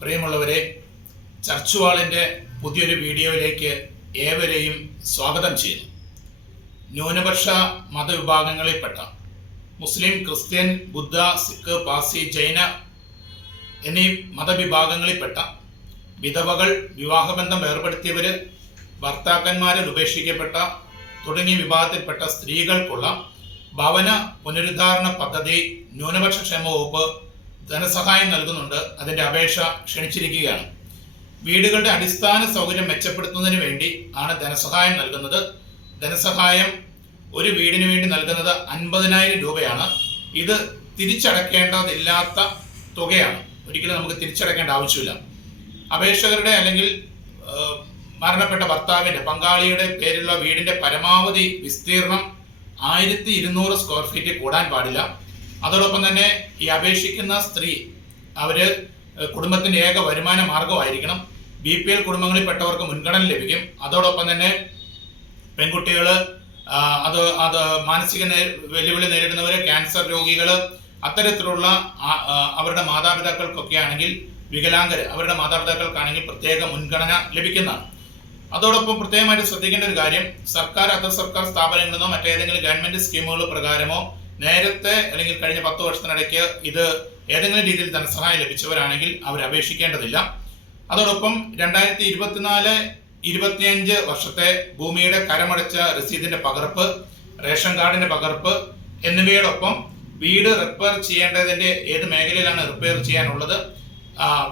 പ്രിയമുള്ളവരെ ചർച്ചുവാളിന്റെ പുതിയൊരു വീഡിയോയിലേക്ക് ഏവരെയും സ്വാഗതം ചെയ്യുന്നു. ന്യൂനപക്ഷ മതവിഭാഗങ്ങളിൽപ്പെട്ട മുസ്ലിം ക്രിസ്ത്യൻ ബുദ്ധ സിഖ് പാസി ജൈന എന്നീ മതവിഭാഗങ്ങളിൽപ്പെട്ട വിധവകൾ വിവാഹബന്ധം ഏർപ്പെടുത്തിയവർ ഭർത്താക്കന്മാരിൽ ഉപേക്ഷിക്കപ്പെട്ട തുടങ്ങിയ വിഭാഗത്തിൽപ്പെട്ട സ്ത്രീകൾക്കുള്ള ഭവന പുനരുദ്ധാരണ പദ്ധതി ന്യൂനപക്ഷ ക്ഷേമ വകുപ്പ് ധനസഹായം നൽകുന്നുണ്ട്. അതിന്റെ അപേക്ഷ ക്ഷണിച്ചിരിക്കുകയാണ്. വീടുകളുടെ അടിസ്ഥാന സൗകര്യം മെച്ചപ്പെടുത്തുന്നതിന് വേണ്ടി ആണ് ധനസഹായം നൽകുന്നത്. ധനസഹായം ഒരു വീടിന് വേണ്ടി നൽകുന്നത് അൻപതിനായിരം രൂപയാണ്. ഇത് തിരിച്ചടക്കേണ്ടതില്ലാത്ത തുകയാണ്. ഒരിക്കലും നമുക്ക് തിരിച്ചടക്കേണ്ട ആവശ്യമില്ല. അപേക്ഷകരുടെ അല്ലെങ്കിൽ മരണപ്പെട്ട ഭർത്താവിന്റെ പങ്കാളിയുടെ പേരിലുള്ള വീടിന്റെ പരമാവധി വിസ്തീർണം ആയിരത്തി ഇരുന്നൂറ് സ്ക്വയർ ഫീറ്റ് കൂടാൻ പാടില്ല. അതോടൊപ്പം തന്നെ ഈ അപേക്ഷിക്കുന്ന സ്ത്രീ അവർ കുടുംബത്തിന്റെ ഏക വരുമാന മാർഗമായിരിക്കണം ബി പി എൽ കുടുംബങ്ങളിൽപ്പെട്ടവർക്ക് മുൻഗണന ലഭിക്കും. അതോടൊപ്പം തന്നെ പെൺകുട്ടികൾ അത് അത് മാനസിക വെല്ലുവിളി നേരിടുന്നവര് ക്യാൻസർ രോഗികൾ അത്തരത്തിലുള്ള അവരുടെ മാതാപിതാക്കൾക്കൊക്കെ ആണെങ്കിൽ വികലാംഗർ അവരുടെ മാതാപിതാക്കൾക്കാണെങ്കിൽ പ്രത്യേക മുൻഗണന ലഭിക്കുന്നതാണ്. അതോടൊപ്പം പ്രത്യേകമായിട്ട് ശ്രദ്ധിക്കേണ്ട ഒരു കാര്യം സർക്കാർ അർദ്ധ സർക്കാർ സ്ഥാപനങ്ങളിൽ നിന്നോ മറ്റേതെങ്കിലും ഗവൺമെന്റ് സ്കീമുകൾ പ്രകാരമോ നേരത്തെ അല്ലെങ്കിൽ കഴിഞ്ഞ പത്ത് വർഷത്തിനിടയ്ക്ക് ഇത് ഏതെങ്കിലും രീതിയിൽ ധനസഹായം ലഭിച്ചവരാണെങ്കിൽ അവർ അപേക്ഷിക്കേണ്ടതില്ല. അതോടൊപ്പം രണ്ടായിരത്തി ഇരുപത്തിനാല് ഇരുപത്തിയഞ്ച് വർഷത്തെ ഭൂമിയുടെ കരമടച്ച രസീതിന്റെ പകർപ്പ് റേഷൻ കാർഡിന്റെ പകർപ്പ് എന്നിവയോടൊപ്പം വീട് റിപ്പയർ ചെയ്യേണ്ടതിന്റെ ഏത് മേഖലയിലാണ് റിപ്പയർ ചെയ്യാനുള്ളത്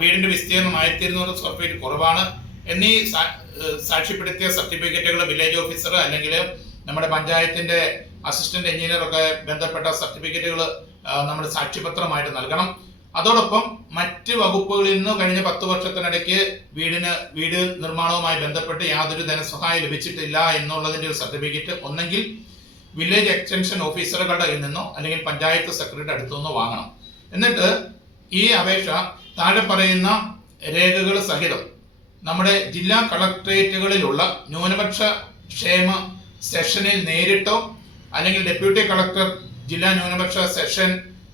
വീടിന്റെ വിസ്തീർണം ആയിരത്തി ഇരുന്നൂറ് സ്ക്വയർ ഫീറ്റ് കുറവാണ് എന്നീ സാക്ഷ്യപ്പെടുത്തിയ സർട്ടിഫിക്കറ്റുകൾ വില്ലേജ് ഓഫീസർ അല്ലെങ്കിൽ നമ്മുടെ പഞ്ചായത്തിന്റെ അസിസ്റ്റന്റ് എഞ്ചിനീയർ ഒക്കെ ബന്ധപ്പെട്ട സർട്ടിഫിക്കറ്റുകൾ നമ്മൾ സാക്ഷ്യപത്രമായിട്ട് നൽകണം. അതോടൊപ്പം മറ്റ് വകുപ്പുകളിൽ നിന്ന് കഴിഞ്ഞ പത്ത് വർഷത്തിനിടയ്ക്ക് വീടിന് വീട് നിർമ്മാണവുമായി ബന്ധപ്പെട്ട് യാതൊരു ധനസഹായം ലഭിച്ചിട്ടില്ല എന്നുള്ളതിന്റെ ഒരു സർട്ടിഫിക്കറ്റ് ഒന്നെങ്കിൽ വില്ലേജ് എക്സ്റ്റൻഷൻ ഓഫീസറുകളുടെ കയ്യിൽ നിന്നോ അല്ലെങ്കിൽ പഞ്ചായത്ത് സെക്രട്ടറിയുടെ അടുത്തു നിന്നോ വാങ്ങണം. എന്നിട്ട് ഈ അപേക്ഷ താഴെ പറയുന്ന രേഖകൾ സഹിതം നമ്മുടെ ജില്ലാ കളക്ടറേറ്റുകളിലുള്ള ന്യൂനപക്ഷ ക്ഷേമ സെഷനിൽ നേരിട്ടോ അല്ലെങ്കിൽ ഡെപ്യൂട്ടി കളക്ടർ ജില്ലാ ന്യൂനപക്ഷ സെഷൻ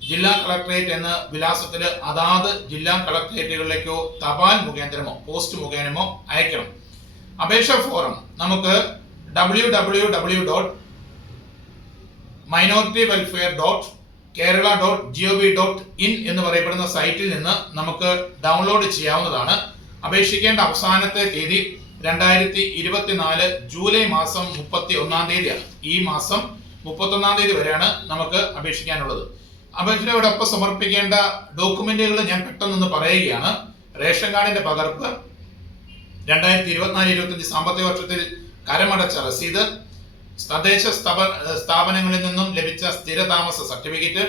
ജില്ലാ കളക്ടറേറ്റ് എന്ന വിലാസത്തിൽ അതാത് ജില്ലാ കളക്ടറേറ്റുകളിലേക്കോ തപാൽ മുഖേന്ദ്രമോ പോസ്റ്റ് മുഖേനമോ അയക്കണം. അപേക്ഷ ഫോറം നമുക്ക് W W W dot minority welfare dot Kerala dot GO V dot in എന്ന് പറയപ്പെടുന്ന സൈറ്റിൽ നിന്ന് നമുക്ക് ഡൗൺലോഡ് ചെയ്യാവുന്നതാണ്. അപേക്ഷിക്കേണ്ട അവസാനത്തെ തീയതി രണ്ടായിരത്തി ഇരുപത്തിനാല് ജൂലൈ മാസം മുപ്പത്തി ഒന്നാം തീയതിയാണ്. ഈ മാസം മുപ്പത്തി ഒന്നാം തീയതി വരെയാണ് നമുക്ക് അപേക്ഷിക്കാനുള്ളത്. അപേക്ഷയോടൊപ്പം സമർപ്പിക്കേണ്ട ഡോക്യുമെന്റുകൾ ഞാൻ പെട്ടെന്ന് പറയുകയാണ്. റേഷൻ കാർഡിന്റെ പകർപ്പ് രണ്ടായിരത്തി ഇരുപത്തിനാല് ഇരുപത്തഞ്ച് സാമ്പത്തിക വർഷത്തിൽ കരമടച്ച രസീത് തദ്ദേശ സ്ഥാപ- സ്ഥാപനങ്ങളിൽ നിന്നും ലഭിച്ച സ്ഥിര താമസ സർട്ടിഫിക്കറ്റ്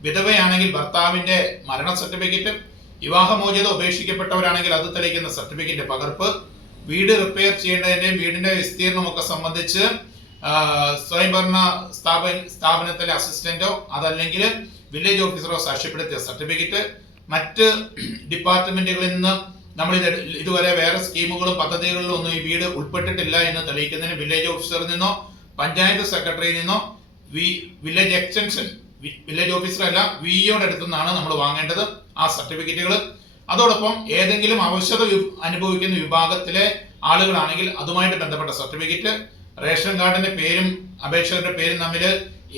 വിധവയാണെങ്കിൽ ഭർത്താവിന്റെ മരണ സർട്ടിഫിക്കറ്റ് വിവാഹമോചിത ഉപേക്ഷിക്കപ്പെട്ടവരാണെങ്കിൽ അത് തെളിയിക്കുന്ന സർട്ടിഫിക്കറ്റ് പകർപ്പ് വീട് റിപ്പയർ ചെയ്യേണ്ടതിന്റെയും വീടിന്റെ വിസ്തീർണമൊക്കെ സംബന്ധിച്ച് സ്വയംഭരണ സ്ഥാപ സ്ഥാപനത്തിലെ അസിസ്റ്റന്റോ അതല്ലെങ്കിൽ വില്ലേജ് ഓഫീസറോ സാക്ഷ്യപ്പെടുത്തിയ സർട്ടിഫിക്കറ്റ് മറ്റ് ഡിപ്പാർട്ട്മെന്റുകളിൽ നിന്ന് നമ്മൾ ഇത് ഇതുവരെ വേറെ സ്കീമുകളും പദ്ധതികളിലും ഒന്നും ഈ വീട് ഉൾപ്പെട്ടിട്ടില്ല എന്ന് തെളിയിക്കുന്നതിന് വില്ലേജ് ഓഫീസറിൽ നിന്നോ പഞ്ചായത്ത് സെക്രട്ടറിയിൽ നിന്നോ വി വില്ലേജ് എക്സ്റ്റൻഷൻ വില്ലേജ് ഓഫീസറല്ല വി ഇയുടെ അടുത്തു നിന്നാണ് നമ്മൾ വാങ്ങേണ്ടത് ആ സർട്ടിഫിക്കറ്റുകൾ അതോടൊപ്പം ഏതെങ്കിലും അവശത അനുഭവിക്കുന്ന വിഭാഗത്തിലെ ആളുകളാണെങ്കിൽ അതുമായിട്ട് ബന്ധപ്പെട്ട സർട്ടിഫിക്കറ്റ് റേഷൻ കാർഡിന്റെ പേരും അപേക്ഷകരുടെ പേരും തമ്മിൽ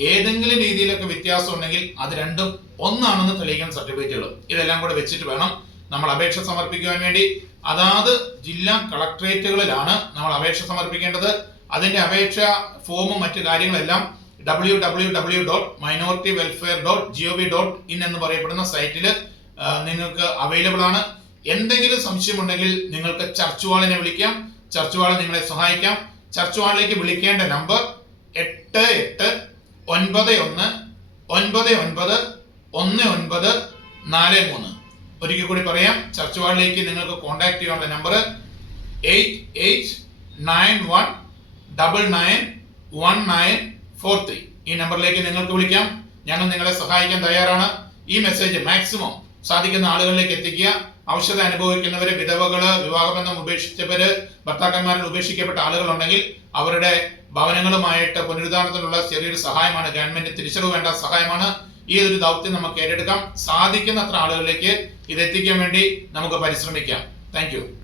ഏതെങ്കിലും രീതിയിലൊക്കെ വ്യത്യാസം ഉണ്ടെങ്കിൽ അത് രണ്ടും ഒന്നാണെന്ന് തെളിയിക്കുന്ന സർട്ടിഫിക്കറ്റുകൾ ഇതെല്ലാം കൂടെ വെച്ചിട്ട് വേണം നമ്മൾ അപേക്ഷ സമർപ്പിക്കുവാൻ വേണ്ടി. അതാത് ജില്ലാ കളക്ടറേറ്റുകളിലാണ് നമ്മൾ അപേക്ഷ സമർപ്പിക്കേണ്ടത്. അതിന്റെ അപേക്ഷ ഫോമും മറ്റു കാര്യങ്ങളെല്ലാം W W W dot minority welfare dot GO V dot in എന്ന് പറയപ്പെടുന്ന സൈറ്റിൽ നിങ്ങൾക്ക് അവൈലബിൾ ആണ്. എന്തെങ്കിലും സംശയമുണ്ടെങ്കിൽ നിങ്ങൾക്ക് ചർച്ച് വാളിനെ വിളിക്കാം. ചർച്ച് വാൾ നിങ്ങളെ സഹായിക്കാം. ചർച്ച് വാളിലേക്ക് വിളിക്കേണ്ട നമ്പർ എട്ട് എട്ട് ഒൻപത് ഒന്ന് ഒൻപത് ഒൻപത് ഒന്ന് ഒൻപത് നാല് മൂന്ന്. ഒരിക്കൽ കൂടി പറയാം ചർച്ച് വാളിലേക്ക് നിങ്ങൾക്ക് കോൺടാക്ട് ചെയ്യാനുള്ള number eight eight nine one double nine one nine four three. ഈ നമ്പറിലേക്ക് നിങ്ങൾക്ക് വിളിക്കാം. ഞങ്ങൾ നിങ്ങളെ സഹായിക്കാൻ തയ്യാറാണ്. ഈ മെസ്സേജ് മാക്സിമം സാധിക്കുന്ന ആളുകളിലേക്ക് എത്തിക്കുക. ഔഷധ അനുഭവിക്കുന്നവര് വിധവകൾ വിവാഹബന്ധം ഉപേക്ഷിച്ചവര് ഭർത്താക്കന്മാരിൽ ഉപേക്ഷിക്കപ്പെട്ട ആളുകളുണ്ടെങ്കിൽ അവരുടെ ഭവനങ്ങളുമായിട്ട് പുനരുദ്ധാരണത്തിനുള്ള ചെറിയൊരു സഹായമാണ് ഗവൺമെന്റ് തിരിച്ചറിവ് വേണ്ട സഹായമാണ്. ഈ ഒരു ദൗത്യം നമുക്ക് ഏറ്റെടുക്കാം. സാധിക്കുന്നത്ര ആളുകളിലേക്ക് ഇത് എത്തിക്കാൻ വേണ്ടി നമുക്ക് പരിശ്രമിക്കാം. താങ്ക്